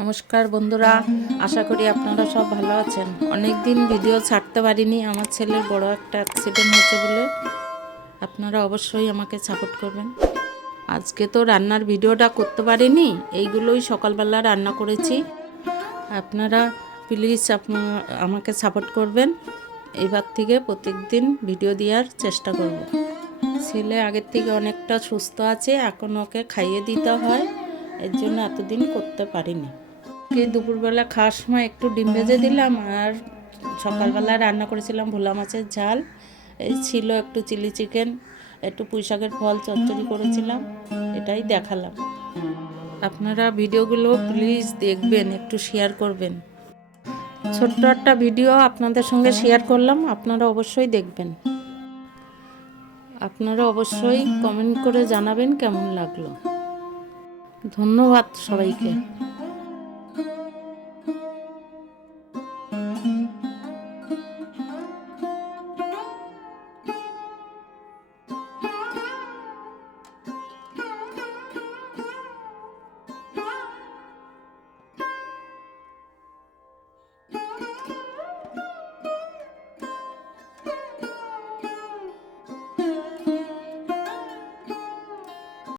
নমস্কার বন্ধুরা, আশা করি আপনারা সব ভালো আছেন। অনেক দিন ভিডিও ছাড়তে পারিনি, আমার ছেলের বড় একটা অ্যাক্সিডেন্ট হয়েছে বলে। আপনারা অবশ্যই আমাকে সাপোর্ট করবেন। আজকে তো রান্নার ভিডিওটা করতে পারিনি, এইগুলোই সকালবেলা রান্না করেছি। আপনারা প্লিজ আমাকে সাপোর্ট করবেন। এইবার থেকে প্রত্যেকদিন ভিডিও দেওয়ার চেষ্টা করব। ছেলে আগের থেকে অনেকটা সুস্থ আছে, এখন ওকে খাইয়ে দিতে হয়, এর জন্য এতদিন করতে পারিনি। দুপুরবেলা খাওয়ার সময় একটু ডিম ভেজে দিলাম, আর সকালবেলা রান্না করেছিলাম ভোলা মাছের ঝাল, এই ছিল একটু চিলি চিকেন, একটু পুঁই শাকের ফল চচ্চড়ি করেছিলাম, এটাই দেখালাম। আপনারা ভিডিওগুলো প্লিজ দেখবেন, একটু শেয়ার করবেন। ছোট্ট একটা ভিডিও আপনাদের সঙ্গে শেয়ার করলাম, আপনারা অবশ্যই দেখবেন। আপনারা অবশ্যই কমেন্ট করে জানাবেন কেমন লাগলো। ধন্যবাদ সবাইকে।